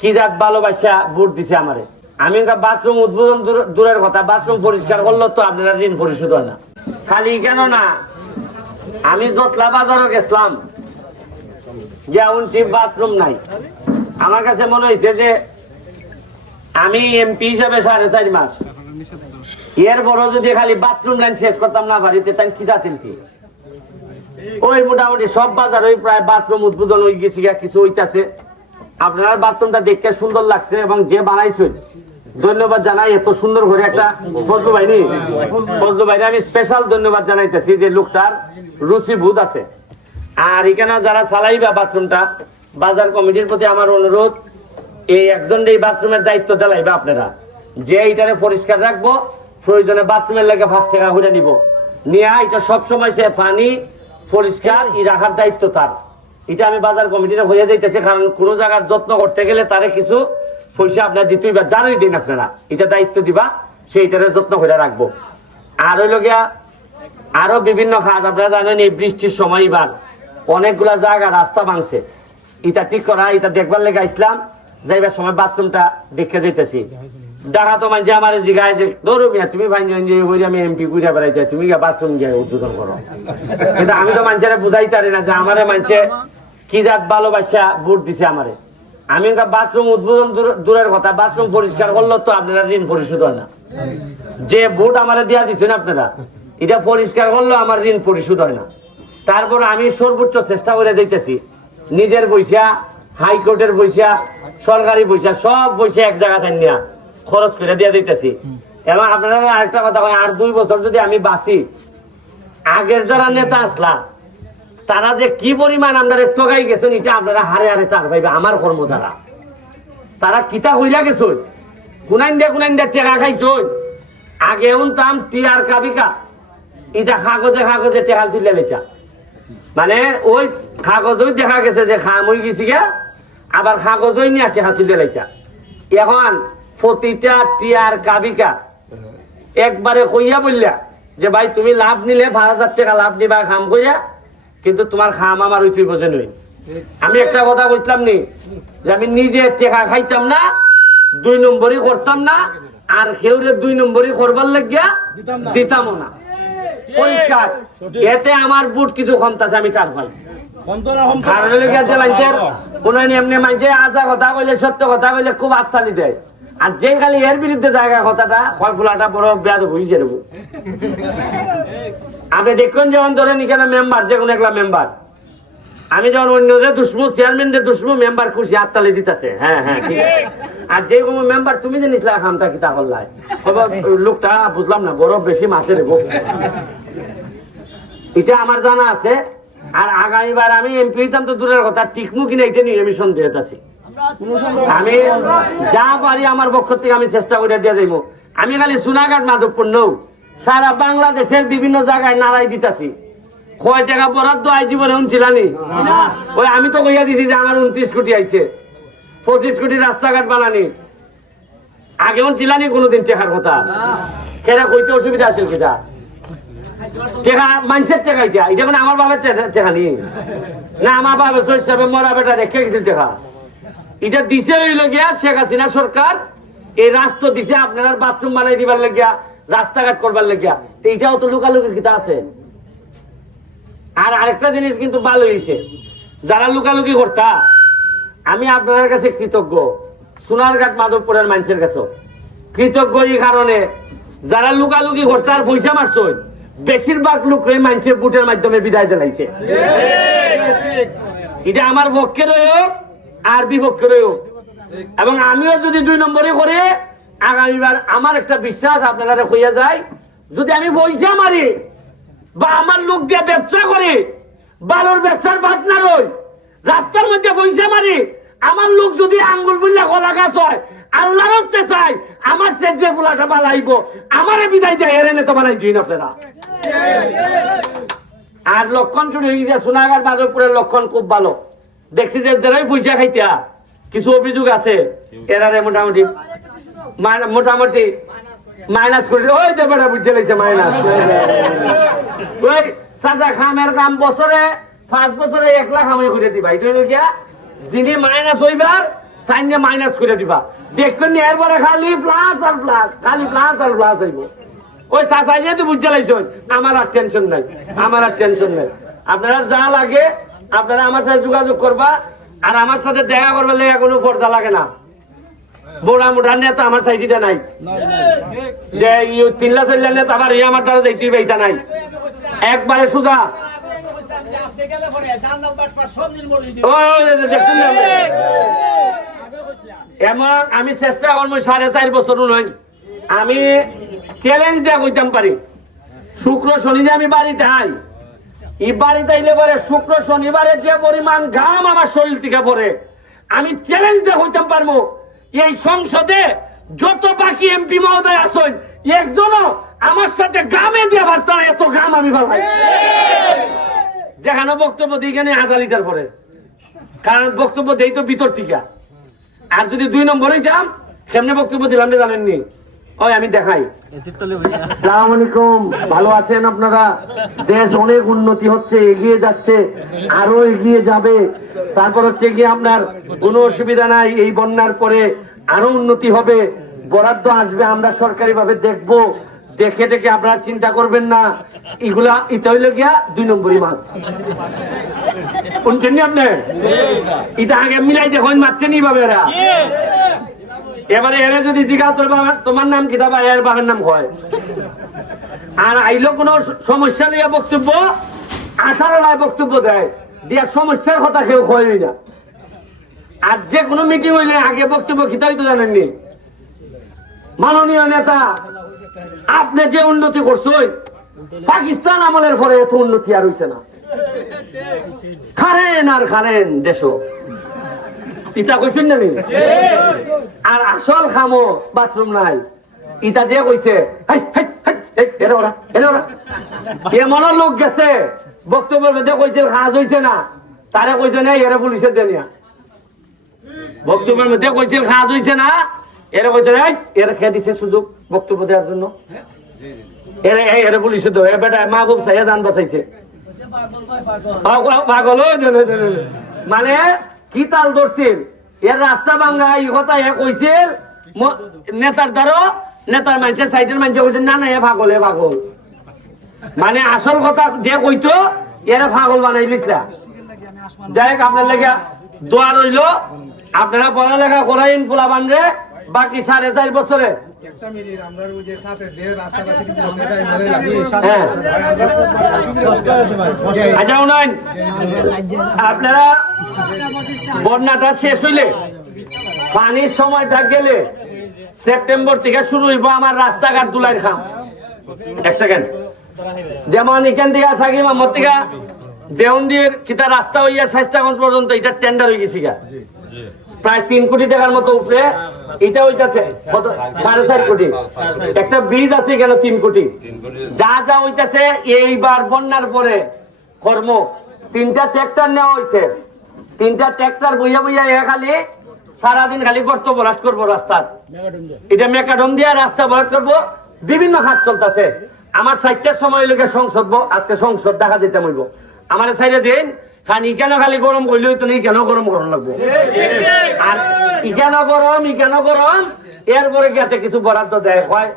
কি জাত ভালোবাসা ভোট দিছে আমারে? আমি বাথরুম উদ্বোধন দূরের কথা বাথরুম পরিষ্কার করল তো আপনারা ঋণ পরিশোধ হয় না। খালি কেন না, আমি জতলা বাজারও গেছিলাম। গিয়া বাথরুম নাই। আমার কাছে মনে হয়েছে যে, আমি এমপি হিসাবে সাড়ে চার মাস। এর বড় যদি খালি বাথরুম লাইন শেষ করতাম না বাড়িতে তাই কি জাতেন কি ওই মোটামুটি সব বাজার ওই প্রায় বাথরুম উদ্বোধন হয়ে গেছে কিছু হইতাছে। আপনার বাথরুমটা দেখতে সুন্দর লাগছে এবং যে বানাইছেন, ধন্যবাদ জানাই, এত সুন্দর করে একটা ফজলু ভাইনি ফজলু ভাইনি আমি স্পেশাল ধন্যবাদ জানাইতেছি যে লোকটার রুচি বুধ আছে। আর এখানে যারা চালাইবা বাথরুমটা, বাজার কমিটির প্রতি আমার অনুরোধ, এই একজন এই বাথরুমের দায়িত্ব দিলাইবা আপনারা। যে এইটারে পরিষ্কার রাখব, প্রয়োজনে বাথরুমের লেগে পাঁচ টাকা করে নিব। নিয়ে, এটা সবসময় সে পানি, পরিষ্কার, ই রাখার দায়িত্ব তার। এটা আমি বাজার কমিটিতে হয়ে যাইতেছে, কারণ কোনো জায়গার যত্ন করতে গেলে তারে কিছু পয়সা আপনার দিতেই বা জানোই দিন আপনারা, এটা দায়িত্ব দিবা, সেইটারে যত্ন করে রাখব। আর হইল গিয়া, আরও বিভিন্ন কাজ, আপনারা জানেন এই বৃষ্টির সময় এবার অনেকগুলা জায়গা রাস্তা ভাঙছে। এটা ঠিক করা, এটা দেখবার লেগে আসলাম যাইবার সময় বাথরুমটা দেখে যাইতেছি। দেখা তো মানছে আমার জিগায় যে, ধরো মিয়া, তুমি ভাই আমি এমপি ঘুরে বেড়াইতে, তুমি বাথরুম গিয়ে উদ্বোধন করো। কিন্তু আমি তো মানুষের বুঝাইতে পারি না যে আমার মানছে কি জাত ভালোবাসা ভোট দিছে আমারে? আমি বাথরুম উদ্বোধন দূরের কথা বাথরুম পরিষ্কার করল তো আপনারা ঋণ পরিশোধ হয় না। যে ভোট আমারে দিয়া দিচ্ছেন আপনারা, এটা পরিষ্কার করল আমার ঋণ পরিশোধ হয় না। তারপর আমি সর্বোচ্চ চেষ্টা করে যাইতেছি। নিজের পয়সা হাইকোর্টের পয়সা, সরকারি পয়সা, সব পয়সা এক জায়গাতে খরচ করে দিয়ে দিতেছি এবং আপনারা আরেকটা কথা আর দুই বছর যদি আমি বাঁচি, আগের যারা নেতা আসলা তারা যে কি পরিমাণ আপনারা ঠকাই গেছেন, এটা আপনারা হারে হারে টার পাইবে আমার কর্ম দ্বারা তারা কিতা হইলা গেছন? কুনাইন দিয়ে কুনাইন দিয়ে টেকা খাইছন। আগে উনতাম টিয়ার কাবিকা, ইটা কাগজে কাগজে টেকা তুলে লেখা। মানে ওই কাগজই দেখা গেছে যে খাম হয়ে গেছি গা, আবার কাগজই নিয়ে টেকা তুলে লেখা। এখন প্রতিটা টিয়ার কাবিকা একবারে কইয়া বললা যে, ভাই, তুমি লাভ নিলে হাজার টাকা লাভ নিবা খাম কইয়া কিন্তু তোমার খাম আমার ওই তুই বোঝে নই। আমি একটা কথা বলছিলাম নি যে আমি নিজে টেকা খাইতাম না দুই নম্বরই করতাম না আর সেউরে দুই নম্বরই করবার লাগিয়া দিতামও না। পরিষ্কার এতে আমার বুট কিছু কমতাছে আমি টার পাই কারণ হলো গিয়া যে কোনো এমনি মানুষের আশা কথা কইলে সত্য কথা কইলে খুব আত্মালি দেয়। আর যে খালি এর বিরুদ্ধে জায়গা কথাটা ফল ফুলাটা বড় ব্যাধ হয়েছে রেবু আপনি দেখুন যেমন ধরেন এখানে মেম্বার, যে কোনো একটা মেম্বার। আমি যখন অন্য যে দুশ্মু চেয়ারম্যান যে দুশ্মু মেম্বার খুশি হাততালি দিতেছে। হ্যাঁ হ্যাঁ ঠিক আছে। আর যে কোনো মেম্বার তুমি যে নিছিলা খামটা কিতা করলাই লোকটা বুঝলাম না, বড় বেশি মাঠে রেবো এটা আমার জানা আছে। আর আগামীবার আমি এমপি হইতাম তো দূরের কথা, টিকমু কিনা এটা নিয়ে আমি সন্দেহ আছি আমি যা পারি আমার পক্ষ থেকে আমি চেষ্টা করে দিয়ে যাইব। আমি খালি সোনাঘাট মাধবপুর নৌ সারা বাংলাদেশের বিভিন্ন জায়গায় নাড়াই দিতাছি। কয় টাকা বরাদ্দ আই জীবনে উনছিলানি ওই আমি তো কইয়া দিছি যে আমার উনত্রিশ কোটি আইছে। পঁচিশ কোটি রাস্তাঘাট বানানি। আগে উনছিলানি কোনোদিন টেকার কথা? কেরা কইতে অসুবিধা আছে কিটা টেকা, মানুষের টেকা এটা। এটা মানে আমার বাবার টেকা নি না, আমার বাবা সাহেব মরা বেটা রেখে গেছিল টেকা। এটা দিছে হইল গিয়া শেখ হাসিনা সরকার। এই রাষ্ট্র দিছে আপনারা বাথরুম বানাই দিবার লাগিয়া রাস্তাঘাট করবার লাগিয়া। তো এটাও তো লুকালুকির কিতা আছে। আর আরেকটা জিনিস কিন্তু ভালো হয়েছে যারা লুকালুকি করতা আমি আপনার কাছে কৃতজ্ঞ। সোনারঘাট মাধবপুরের মানুষের কাছে। কৃতজ্ঞ এই কারণে যারা লুকালুকি করতে আর পয়সা মারছই বেশিরভাগ লোকরে মানুষের বুটের মাধ্যমে বিদায় দিলাইছে এটা আমার পক্ষে রয়েও আর বিপক্ষে রয়েও এবং আমিও যদি দুই নম্বরে করে আগামীবার আমার একটা বিশ্বাস আপনারা হইয়া যায় যদি আমি পয়সা মারি বা আমার লোক দিয়ে ব্যবসা করে বালোর ব্যবসার ভাত না রই রাস্তার মধ্যে পয়সা মারি আমার লোক যদি আঙ্গুল বুল্লা কলা গাছ হয় আল্লাহ রাস্তে চাই আমার সে যে ফুলাটা বালাইব আমারে বিদায় দেয় এর এনে তো বানাই দিন আপনারা। আর লক্ষণ হয়ে গেছে সোনাগার মাধবপুরের লক্ষণ খুব ভালো। দেখছি যে যারাই পয়সা খাইতা কিছু অভিযোগ আছে। এরারে মোটামুটি মোটামুটি মাইনাস করে ওই যে বেটা বুঝতে লাগছে মাইনাস। ওই সাজা খামের কাম বছরে, পাঁচ বছরে এক লাখ আমি করে দিবা। এটা হলো গিয়া, যিনি মাইনাস হইবার সাইনে মাইনাস করে দিবা। দেখবেন এরপরে খালি প্লাস আর প্লাস খালি প্লাস আর প্লাস হইব। ওই চাষা যেহেতু বুঝতে লাইছেন, আমার আর টেনশন নাই, আমার আর টেনশন নাই। আপনারা যা লাগে আপনারা আমার সাথে যোগাযোগ করবা, আর আমার সাথে দেখা করবার লেগে কোনো পর্দা লাগে না। বোড়া মোটা নেতা আমার সাইডিতে নাই। যে তিনলা চাইলা নেতা আবার এই আমার দ্বারা যাইতেই পাইতা নাই। একবারে সুদা? এমন, আমি চেষ্টা করব সাড়ে চার বছর নই আমি চ্যালেঞ্জ দেওয়া কইতাম পারি। শুক্র শনি যে আমি বাড়িতে আই এই শুক্র শনিবারে যে পরিমাণ ঘাম আমার শরীর থেকে পড়ে, আমি চ্যালেঞ্জ দিয়ে হইতাম পারব। এই সংসদে যত বাকি এমপি মহোদয় আসেন একজনও আমার সাথে গামে দিয়ে এত গাম আমি পালাই যেখানে বক্তব্য দিই এখানে আধা লিটার পরে কারণ বক্তব্য দেই তো ভিতর আর যদি দুই নম্বরে যাম সেমনি বক্তব্য দিলাম জানেননি। ওই আমি দেখাই। সালাম আলাইকুম। ভালো আছেন আপনারা? দেশ অনেক উন্নতি হচ্ছে এগিয়ে যাচ্ছে আরও এগিয়ে যাবে। তারপর হচ্ছে গিয়ে আপনার কোনো অসুবিধা নাই এই বন্যার পরে আরও উন্নতি হবে। বরাদ্দ আসবে আমরা সরকারি ভাবে দেখব। দেখে দেখে আপনারা চিন্তা করবেন না। এগুলা এটা হইল গিয়া দুই নম্বরই মাল। শুনছেন নি আপনি? এটা আগে মিলাই দেখুন মারছেন এইভাবে এরা এবারে এরা যদি জিগা তোর বাবা তোমার নাম কিতা বা এর বাবার নাম হয়। আর আইলো কোনো সমস্যা নিয়ে বক্তব্য, আঠারো লাই বক্তব্য দেয়। দিয়া সমস্যার কথা কেউ কয়নি না। আর যে কোনো মিটিং হইলে আগে বক্তব্য খিতা হইতো জানেননি মাননীয় নেতা, আপনি যে উন্নতি করছেন পাকিস্তান আমলের পরে এত উন্নতি আর হইছে না। খারেন আর খারেন দেশ ইটা কইছেন না নি? আর আসল খামো বাথরুম নাই। ইটা দিয়ে কইছে। এমনও লোক গেছে। বক্তব্যের মধ্যে কইছিল কাজ হইছে না। তারে কইছে না এরা পুলিশের দেনিয়া বক্তব্যের মধ্যে কইছিল কাজ হইছে না। এরা কইছে এই, এরা খেয়ে দিছে সুযোগ বক্তব্য দেওয়ার জন্য। এরা এরা বেটা মাহবুব সাইয়া জান বাঁচাইছে। পাগল- মানে কি তাল ধরছিল। এর রাস্তা ভাঙ্গা এই কথা এ কইছিল নেতার দ্বারো নেতার মানুষে সাইডের মানুষে কইছে, না না, এ পাগল এ পাগল। মানে আসল কথা যে কইতো, এরা পাগল বানাই লিসলা যাই হোক, আপনার লেগে দোয়া রইল। আপনারা পড়ালেখা করাইন পোলা বানরে বাকি সাড়ে চার বছরে। হ্যাঁ। আচ্ছা আপনারা বন্যাটা শেষ হইলে পানির সময়টা গেলে সেপ্টেম্বর থেকে শুরু হইব আমার রাস্তাঘাট দুলাই খাম। এক সেকেন্ড। যেমন এখান থেকে সাকি মাহমদ থেকে দেওন্দির কিতা রাস্তা হইয়া স্বাস্থ্যগঞ্জ পর্যন্ত এটা টেন্ডার হয়ে গেছি গা। প্রায় তিন কোটি টাকার মতো উপরে এটা হইতাছে, কত? সাড়ে চার কোটি। একটা ব্রিজ আছে কেন তিন কোটি। যা যা হইতাছে, এইবার বন্যার পরে কর্ম। তিনটা ট্র্যাক্টর নেওয়া হয়েছে তিনটা ট্র্যাক্টর বইয়া বইয়া এ খালি সারাদিন খালি গর্ত ভরাট করব রাস্তার। এটা মেকাডম দিয়ে রাস্তা ভরাট করব। বিভিন্ন খাত চলতেছে। আমার চারটার সময় লোকে সংসদ আজকে সংসদ দেখা দিতে হইব আমার সাইডে দিন খান ইকেন খালি গরম করলে হইতো না ইকেন গরম করন লাগবো? আর ইকেন গরম ইকেন গরম, এরপরে গেতে কিছু বরাদ্দ দেয়? হয়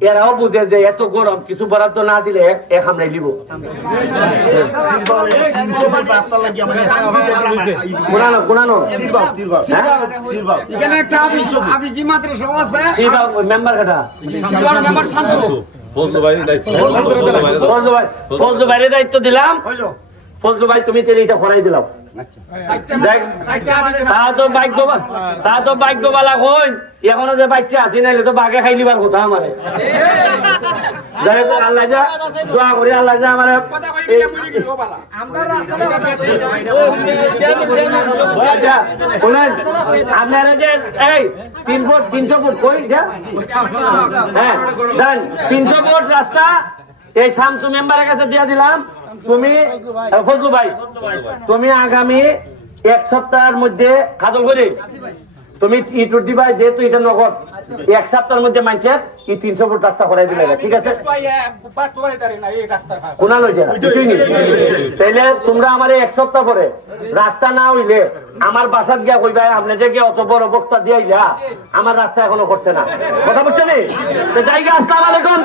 এরাও বুঝে যে এত গরম কিছু বরাদ্দ না দিলে এক- এক আমরাই লিব কোনানো কোনানো হ্যাঁ? এখানে একটা আবিজি মাদ্রাসা আছে শিবা মেম্বার কাটা। জোয়ার মেম্বার শান্তু ফজলু ভাই দায়িত্ব ভাইয়ের দিলাম। হইল। ফজলু ভাই তুমি তেল এটা করাই দিলাম। তা তো ভাগ্য তা তো ভাগ্যবালা কই? এখনও যে বাচ্চা আছি নাইলে তো বাঘে খাই লিবার কথা আমারে। আল্লাহ যা দোয়া করি আল্লাহ যা আমার আমরা রাস্তাটা আচ্ছা শুনেন আপনারা যে এই তিন ফুট তিনশো ফুট কই হ্যাঁ তিনশো ফুট রাস্তা এই শামসু মেম্বারের কাছে দিয়ে দিলাম। তুমি ফজলু ভাই, তুমি আগামী এক সপ্তাহের মধ্যে কাজল করে, তুমি ইটুর দিবা যেহেতু এটা নগদ, এক সপ্তাহের মধ্যে মানছেন এই তিনশো ফুট রাস্তা করাই দিলে ঠিক আছে? কোনা লই তাইলে তোমরা আমার এক সপ্তাহ পরে রাস্তা না হইলে, আমার বাসাত গিয়া কইবা, আপনি যে গিয়া অত বড় বক্তা দিয়াইলা আমার রাস্তা এখনও করছে না। কথা বুঝছ নি? জায়গা, আসসালামু আলাইকুম